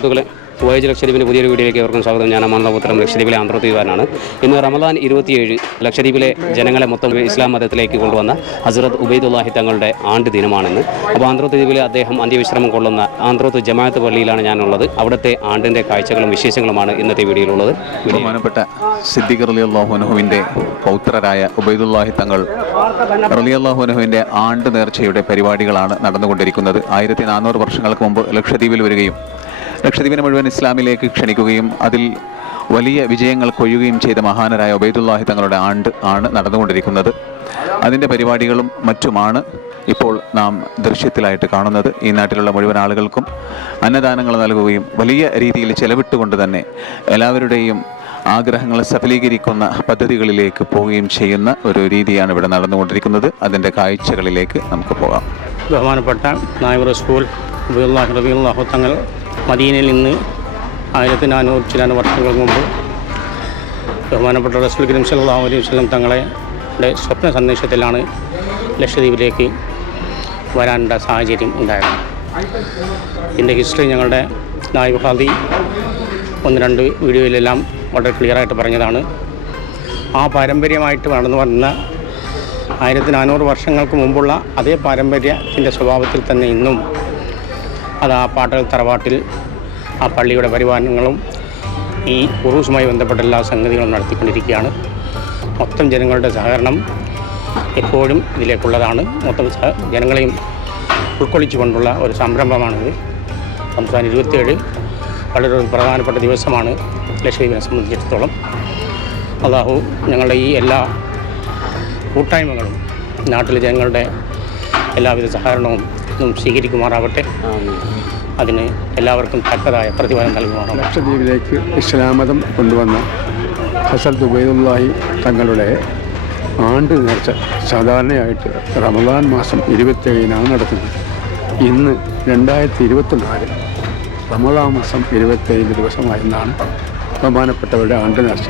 സുഹൃത്തുക്കളെ, വോയേജ് ലക്ഷദ്വീപിൻ്റെ പുതിയൊരു വീഡിയോയിലേക്ക് അവർക്കും സ്വാഗതം. ഞാൻ അമാനപുത്രം ലക്ഷദ്വീപിലെ ആന്ധ്രാദ്വീപുകാരനാണ്. ഇന്ന് റമദാൻ 27 ലക്ഷദ്വീപിലെ ജനങ്ങളെ മൊത്തം ഇസ്ലാം മതത്തിലേക്ക് കൊണ്ടുവന്ന ഹസ്രത്ത് ഉബൈദുല്ലാഹി തങ്ങളുടെ ആണ്ട് ദിനമാണെന്ന്. അപ്പോൾ ആന്ധ്രാദ്വീപിലെ അദ്ദേഹം അന്ത്യവിശ്രമം കൊള്ളുന്ന ആന്ധ്രാത്ത് ജമാഅത്ത് പള്ളിയിലാണ് ഞാനുള്ളത്. അവിടുത്തെ ആണ്ടിൻ്റെ കാഴ്ചകളും വിശേഷങ്ങളുമാണ് ഇന്നത്തെ വീഡിയോയിലുള്ളത്. ബഹുമാനപ്പെട്ട സിദ്ദീഖ് റളിയല്ലാഹു അൻഹുവിൻ്റെ പൗത്രരായ ഉബൈദുല്ലാഹി തങ്ങൾ റളിയല്ലാഹു അൻഹുവിൻ്റെ ആണ്ട് നേർച്ചയുടെ പരിപാടികളാണ് നടന്നുകൊണ്ടിരിക്കുന്നത്. 1400 വർഷങ്ങൾക്ക് മുമ്പ് ലക്ഷദ്വീപിൽ വരികയും ലക്ഷദ്വീപിനെ മുഴുവൻ ഇസ്ലാമിലേക്ക് ക്ഷണിക്കുകയും അതിൽ വലിയ വിജയങ്ങൾ കൊയ്യുകയും ചെയ്ത മഹാനരായ ഉബൈദുല്ലാഹി തങ്ങളുടെ ആണ്ട് ആണ് നടന്നുകൊണ്ടിരിക്കുന്നത്. അതിൻ്റെ പരിപാടികളും മറ്റുമാണ് ഇപ്പോൾ നാം ദൃശ്യത്തിലായിട്ട് കാണുന്നത്. ഈ നാട്ടിലുള്ള മുഴുവൻ ആളുകൾക്കും അന്നദാനങ്ങൾ നൽകുകയും വലിയ രീതിയിൽ ചെലവിട്ടുകൊണ്ട് തന്നെ എല്ലാവരുടെയും ആഗ്രഹങ്ങളെ സഫലീകരിക്കുന്ന പദ്ധതികളിലേക്ക് പോവുകയും ചെയ്യുന്ന ഒരു രീതിയാണ് ഇവിടെ നടന്നുകൊണ്ടിരിക്കുന്നത്. അതിൻ്റെ കാഴ്ചകളിലേക്ക് നമുക്ക് പോകാം. ബഹുമാനപ്പെട്ട നായർ റസൂൽ ഉബൈദുല്ലാഹി റളിയല്ലാഹു തങ്ങൾ മദീനയിൽ നിന്ന് 1400 ചില വർഷങ്ങൾക്ക് മുമ്പ് ബഹുമാനപ്പെട്ട റസൂൽ കരീം സല്ലല്ലാഹു അലൈഹി വസല്ലം തങ്ങളുടെ സ്വപ്ന സന്ദേശത്തിലാണ് ലക്ഷദ്വീപിലേക്ക് വരാനുള്ള സാഹചര്യം ഉണ്ടായത്. ഇതിൻ്റെ ഹിസ്റ്ററി ഞങ്ങളുടെ നായിബ് ഖാദി 1-2 വീഡിയോയിലെല്ലാം വളരെ ക്ലിയറായിട്ട് പറഞ്ഞതാണ്. ആ പാരമ്പര്യമായിട്ട് നടന്നു വന്ന 1400 വർഷങ്ങൾക്ക് മുമ്പുള്ള അതേ പാരമ്പര്യത്തിൻ്റെ സ്വഭാവത്തിൽ തന്നെ ഇന്നും അത് ആ പാട്ടൽ തറവാട്ടിൽ ആ പള്ളിയുടെ പരിപാലനങ്ങളും ഈ ഉറൂസുമായി ബന്ധപ്പെട്ട എല്ലാ സംഗതികളും നടത്തിക്കൊണ്ടിരിക്കുകയാണ്. മൊത്തം ജനങ്ങളുടെ സഹകരണം എപ്പോഴും ഇതിലേക്കുള്ളതാണ്. മൊത്തം ജനങ്ങളെയും ഉൾക്കൊള്ളിച്ചുകൊണ്ടുള്ള ഒരു സംരംഭമാണിത്. റംസാൻ 27 വളരെ ഒരു പ്രധാനപ്പെട്ട ദിവസമാണ് ലക്ഷദ്വീപിനെ സംബന്ധിച്ചിടത്തോളം. അല്ലാഹു ഞങ്ങളുടെ ഈ എല്ലാ കൂട്ടായ്മകളും നാട്ടിലെ ജനങ്ങളുടെ എല്ലാവിധ സഹകരണവും സ്വീകരിക്കുമാറാവട്ടെ. അതിന് എല്ലാവർക്കും തക്കതായ പ്രതിഫലം നൽകുമാറാവട്ടെ. ലക്ഷദ്വീപിലേക്ക് ഇസ്ലാം മതം കൊണ്ടുവന്ന ഹസ്രത്ത് ഉബൈദുല്ലാഹി തങ്ങളുടെ ആണ്ട് നേർച്ച സാധാരണയായിട്ട് റമദാൻ മാസം 27-നാണ് നടത്തുന്നത്. ഇന്ന് 2024 റമദാൻ മാസം 27 ദിവസമായെന്നാണ് ബഹുമാനപ്പെട്ടവരുടെ ആണ്ട് നേർച്ച.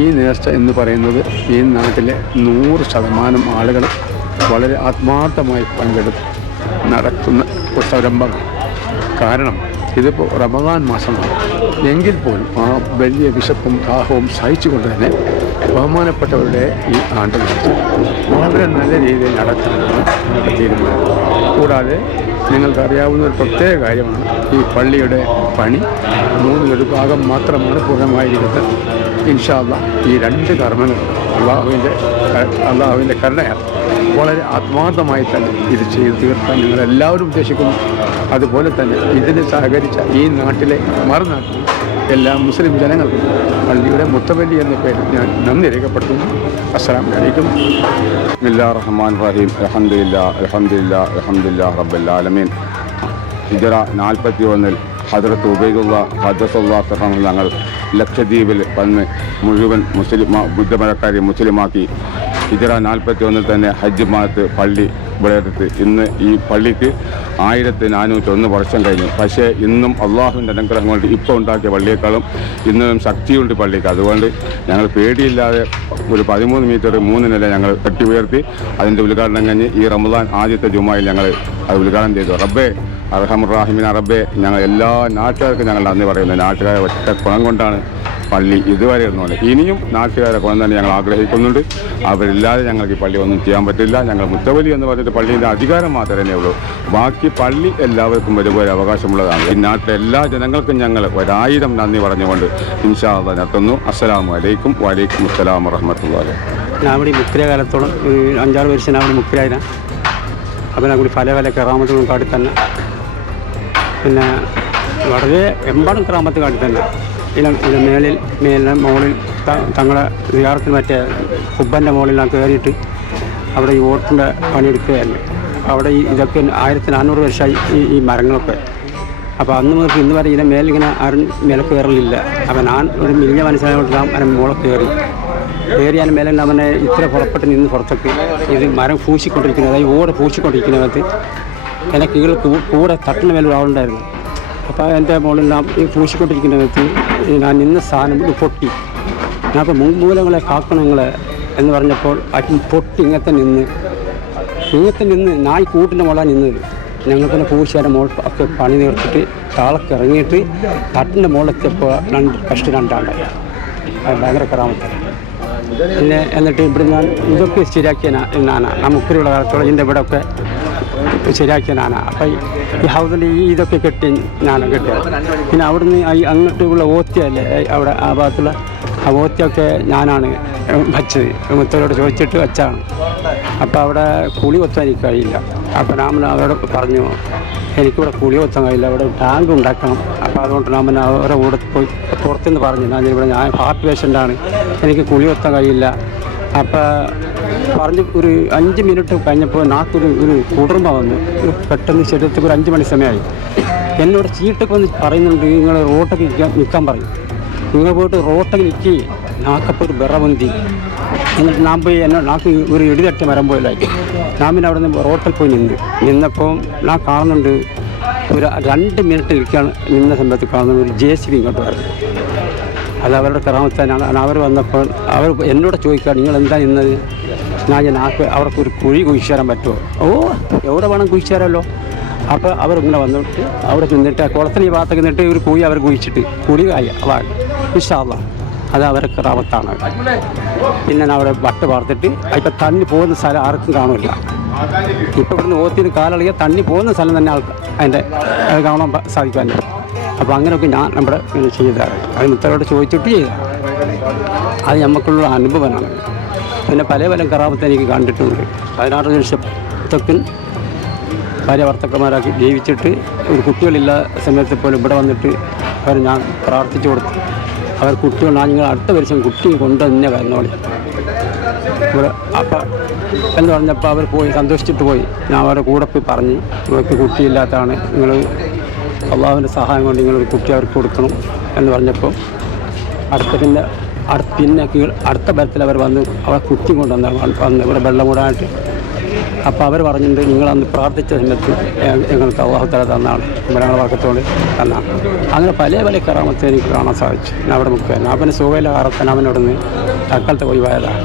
ഈ നേർച്ച എന്ന് പറയുന്നത് ഈ നാട്ടിലെ 100% ആളുകൾ വളരെ ആത്മാർത്ഥമായി പങ്കെടുത്ത് നടത്തുന്ന ഒരു സംരംഭമാണ്. കാരണം ഇതിപ്പോൾ റമദാൻ മാസമാണ്. എങ്കിൽ പോലും ആ വലിയ വിശപ്പും ദാഹവും സഹിച്ചുകൊണ്ട് തന്നെ ബഹുമാനപ്പെട്ടവരുടെ ഈ ആണ്ട് നേർച്ച വളരെ നല്ല രീതിയിൽ നടത്താനാണ് ഞങ്ങൾക്ക് തീരുമാനം. കൂടാതെ നിങ്ങൾക്കറിയാവുന്ന ഒരു പ്രത്യേക കാര്യമാണ്, ഈ പള്ളിയുടെ പണി 3 ഭാഗം മാത്രമാണ് പൂർണ്ണമായിരിക്കുന്നത്. ഇൻഷാ അല്ലാഹ് ഈ 2 കർമ്മങ്ങൾ അള്ളാഹുവിൻ്റെ കരുണയാണ്. വളരെ ആത്മാർത്ഥമായി തന്നെ ഇത് ചെയ്തു തീർക്കാൻ ഞങ്ങളെല്ലാവരും ഉദ്ദേശിക്കുന്നു. അതുപോലെ തന്നെ ഇതിന് സഹകരിച്ച ഈ നാട്ടിലെ മറുനാട്ടിൽ എല്ലാ മുസ്ലിം ജനങ്ങൾക്കും പള്ളിയുടെ മുത്തവല്ലി എന്ന പേരിൽ ഞാൻ നന്ദി രേഖപ്പെടുത്തുന്നു. അസ്സലാമു അലൈക്കും. ബിസ്മില്ലാഹിർ റഹ്മാനിർ റഹീം. അൽഹംദുലില്ലാഹി റബ്ബിൽ ആലമീൻ. ഹിജ്റ 41 ഹദ്റത്ത് ഉബൈദുല്ലാഹ് ഖദ്ദസല്ലാഹു തആല ഞങ്ങൾ ലക്ഷദ്വീപിൽ വന്ന് മുഴുവൻ ബുദ്ധമതക്കാരെ മുസ്ലിമാക്കി. ഹിജ്റ 41 തന്നെ ഹജ്ജ് മാത്ത് പള്ളി ഇവിടെ എടുത്ത് ഇന്ന് ഈ പള്ളിക്ക് 1401 വർഷം കഴിഞ്ഞു. പക്ഷേ ഇന്നും അള്ളാഹുവിൻ്റെ അനുഗ്രഹം കൊണ്ട് ഇപ്പോൾ ഉണ്ടാക്കിയ പള്ളിയേക്കാളും ഇന്നും ശക്തിയുണ്ട് പള്ളിക്ക്. അതുകൊണ്ട് ഞങ്ങൾ പേടിയില്ലാതെ ഒരു 13 മീറ്റർ 3 നില ഞങ്ങൾ കെട്ടി ഉയർത്തി അതിൻ്റെ ഉദ്ഘാടനം കഴിഞ്ഞ് ഈ റമദാൻ ആദ്യത്തെ ജുമായിൽ ഞങ്ങൾ അത് ഉദ്ഘാടനം ചെയ്തു. റബ്ബേ അർഹമുർ-റഹീമീൻ റബ്ബേ, ഞങ്ങൾ എല്ലാ നാട്ടുകാർക്കും ഞങ്ങൾ നന്ദി പറയുന്നു. നാട്ടുകാരെ ഒറ്റ ഗുണം കൊണ്ടാണ് പള്ളി ഇതുവരെ ഇരുന്നുകൊണ്ട് ഇനിയും നാട്ടുകാരെ ഗുണം തന്നെ ഞങ്ങൾ ആഗ്രഹിക്കുന്നുണ്ട്. അവരില്ലാതെ ഞങ്ങൾക്ക് ഈ പള്ളി ഒന്നും ചെയ്യാൻ പറ്റില്ല. ഞങ്ങൾ മുത്തവലി എന്ന് പറഞ്ഞിട്ട് പള്ളീൻ്റെ അധികാരം മാത്രമേ ഉള്ളൂ. ബാക്കി പള്ളി എല്ലാവർക്കും ഒരുപോലെ അവകാശമുള്ളതാണ്. ഈ നാട്ടിലെ എല്ലാ ജനങ്ങൾക്കും ഞങ്ങൾ 1000 നന്ദി പറഞ്ഞുകൊണ്ട് ഇൻഷാ അല്ലാഹ് നിർത്തുന്നു. അസ്സലാമു അലൈക്കും. വലൈക്കും അസ്സലാം വറഹ്മത്തുള്ളാഹി. ഞാൻ ഇവിടെ മുക്രിയ കാലത്തോളം 5-6 വർഷം ഞാൻ ഇവിടെ മുക്രിയായിരുന്നു. അപ്പം ഞാൻ കൂടി പല കറാമത്തുകളും കാട്ടി തന്നെ, പിന്നെ വളരെ എമ്പാടും കറാമത്ത് കാട്ടി തന്നെ. മേലിൽ മുകളിൽ തങ്ങളെ സിയാറത്തിന് മറ്റേ ഹുബ്ബൻ്റെ മുകളിൽ ഞാൻ കയറിയിട്ട് അവിടെ ഈ ഓട്ടിൻ്റെ പണിയെടുക്കുകയായിരുന്നു. അവിടെ ഇതൊക്കെ 1400 വർഷമായി ഈ മരങ്ങളൊക്കെ. അപ്പോൾ അന്ന് മുതൽ ഇന്ന് വരെ ഇതിൻ്റെ മേലിങ്ങനെ ആരും മേലെ കയറലില്ല. അപ്പോൾ ഞാൻ ഒരു മില്ലിയ മനസ്സിലായിട്ട് ഞാൻ മുകളെ കയറിയാലും മേലെ അവനെ ഇത്ര പുറപ്പെട്ട് നിന്ന് പുറത്തേക്ക് ഇത് മരം പൂശിക്കൊണ്ടിരിക്കുന്നത്, അതായത് ഓട് പൂശിക്കൊണ്ടിരിക്കുന്നതിനകത്ത് എൻ്റെ കീഴിൽ കൂടെ തട്ടിന് മേലെ ഒരാളുണ്ടായിരുന്നു. അപ്പോൾ എൻ്റെ മുകളിൽ നാം ഈ പൂശിക്കൊണ്ടിരിക്കുന്നതിനകത്ത് ഞാൻ നിന്ന സാധനം പൊട്ടി. ഞാൻ അപ്പോൾ മൂലങ്ങളെ കാക്കണങ്ങളെ എന്ന് പറഞ്ഞപ്പോൾ പൊട്ടി ഇങ്ങനത്തെ നിന്ന് നായി കൂട്ടിൻ്റെ മുകളാണ് നിന്നത്. ഞങ്ങൾ പിന്നെ പൂശിയുടെ മുകൾ ഒക്കെ പണി നിർത്തിയിട്ട് താളൊക്കെ ഇറങ്ങിയിട്ട് തട്ടിൻ്റെ മുകളിലെത്തിയപ്പോൾ രണ്ടാണ്ടായി. അത് ഭയങ്കര കറാമത്ത്. പിന്നെ എന്നിട്ട് ഇവിടെ ഞാൻ ഇതൊക്കെ ശരിയാക്കിയ ഞാനാണ്. നമുക്കൊരുള്ള കാലത്തോളം ഇതിൻ്റെ ഇവിടെ ഒക്കെ ശരിയാക്കിയ ഞാനാണ്. അപ്പം ഈ ഹൗസിൽ ഇതൊക്കെ കെട്ടി ഞാൻ കെട്ടിയത്. പിന്നെ അവിടുന്ന് അങ്ങോട്ടുള്ള ഓത്തിയല്ലേ അവിടെ ആ ഭാഗത്തുള്ള ആ ഓത്തിയൊക്കെ ഞാനാണ് വച്ചത്. മുത്തരോട് ചോദിച്ചിട്ട് വെച്ചാണ്. അപ്പോൾ അവിടെ കുളി കൊത്താൻ എനിക്ക് കഴിയില്ല. അപ്പോൾ ഞാൻ അവരോട് പറഞ്ഞു എനിക്കിവിടെ കുളി കൊത്താൻ കഴിയില്ല, അവിടെ ടാങ്ക് ഉണ്ടാക്കണം. അപ്പോൾ അതുകൊണ്ട് ഞാൻ അവരെ കൂടെ പോയി പുറത്തുനിന്ന് പറഞ്ഞു ഞാൻ ഹാർട്ട് പേഷ്യൻ്റാണ്, എനിക്ക് കുളി കൊത്താൻ കഴിയില്ല. അപ്പോൾ പറഞ്ഞ് ഒരു 5 മിനിറ്റ് കഴിഞ്ഞപ്പോൾ നാക്കൊരു കുളിർമ വന്നു. പെട്ടെന്ന് ശരീരത്തിൽ ഒരു 5 മണി സമയമായി. എന്നോട് ചീട്ടൊക്കെ വന്ന് പറയുന്നുണ്ട് നിങ്ങൾ റോട്ടൊക്കെ നിൽക്കാൻ പറയും. നിങ്ങൾ പോയിട്ട് റോട്ടൊക്കെ നിൽക്കി നാക്കപ്പോൾ ഒരു വിറവന്തി. എന്നിട്ട് ഞാൻ പോയി നാക്ക് ഒരു ഇടിതട്ടി മരം പോയില്ലായി. ഞാൻ പിന്നെ അവിടെ നിന്ന് റോട്ടിൽ പോയി നിന്നപ്പോൾ ഞാൻ കാണുന്നുണ്ട് ഒരു 2 മിനിറ്റ് നിന്ന സമയത്ത് കാണുന്ന ഒരു JCB ഇങ്ങോട്ട് വരും. അത് അവരുടെ കറാമത്താനാണ്. അവർ വന്നപ്പോൾ അവർ എന്നോട് ചോദിക്കുക നിങ്ങൾ എന്താ നിന്നത്? ഞാൻ അവർക്ക് ഒരു കുഴി കുഴിച്ചു തരാൻ പറ്റുമോ? ഓ എവിടെ വേണം കുഴിച്ചു തരാമല്ലോ. അപ്പോൾ അവരിങ്ങനെ വന്നിട്ട് അവിടെ നിന്നിട്ട് കുളത്തിന് ഈ ഭാഗത്തേക്ക് നിന്നിട്ട് ഒരു കുഴി അവർ കുഴിച്ചിട്ട് കുഴി അതാണ് ഇൻഷാ അല്ലാഹ്. അത് അവരുടെ കറാമത്താണ്. പിന്നെ അവിടെ വട്ട് പാർത്തിട്ട് ഇപ്പം തണ്ണി പോകുന്ന സ്ഥലം ആർക്കും കാണില്ല. ഇപ്പോൾ ഇവിടുന്ന് ഓത്തിന് കാലളിയാൽ തണ്ണി പോകുന്ന സ്ഥലം തന്നെ അതിൻ്റെ കാണാൻ സാധിക്കാനില്ല. അപ്പോൾ അങ്ങനെയൊക്കെ ഞാൻ നമ്മുടെ ചെയ്തതാണ്. അത് മുത്തരോട് ചോദിച്ചിട്ട് ചെയ്തതാണ്. അത് നമുക്കുള്ള അനുഭവമാണ്. പിന്നെ പല കറാമത്ത് എനിക്ക് കണ്ടിട്ടുണ്ട്. 16 വർഷത്തൊക്കെ ഭാര്യ ഭർത്താക്കന്മാരാക്കി ജീവിച്ചിട്ട് ഒരു കുട്ടികളില്ല സമയത്ത് പോലും ഇവിടെ വന്നിട്ട് അവർ ഞാൻ പ്രാർത്ഥിച്ചു കൊടുത്തു. അവർ കുട്ടികൾ നിങ്ങൾ അടുത്ത വർഷം കുട്ടിയെ കൊണ്ട് തന്നെ വരണോളി ഇവിടെ. അപ്പം എന്ന് പറഞ്ഞപ്പോൾ അവർ പോയി സന്തോഷിച്ചിട്ട് പോയി. ഞാൻ അവരുടെ കൂടെ പോയി പറഞ്ഞ് ഇവർക്ക് കുട്ടിയില്ലാത്തതാണ്, നിങ്ങൾ അള്ളാഹുവിൻ്റെ സഹായം കൊണ്ട് നിങ്ങളൊരു കുട്ടി അവർക്ക് കൊടുക്കണം എന്ന് പറഞ്ഞപ്പോൾ അടുത്ത ബലത്തിൽ അവർ വന്ന് അവരെ കുട്ടി കൊണ്ടുവന്ന് ഇവിടെ വെള്ളം കൂടാനായിട്ട്. അപ്പോൾ അവർ പറഞ്ഞിട്ടുണ്ട് നിങ്ങളന്ന് പ്രാർത്ഥിച്ച സമയത്ത് ഞങ്ങൾക്ക് അള്ളാഹു തആല തന്നാണ്, ഞങ്ങളുടെ വർക്കത്തോട് തന്നാണ്. അങ്ങനെ പല കറാമത്തെ എനിക്ക് കാണാൻ സാധിച്ചു. ഞാൻ അവിടെ മുക്കുക അവന് സുഖയില്ല കാറത്തൻ അവനോട് നിന്ന് തക്കാലത്തെ ഒഴിവായതാണ്.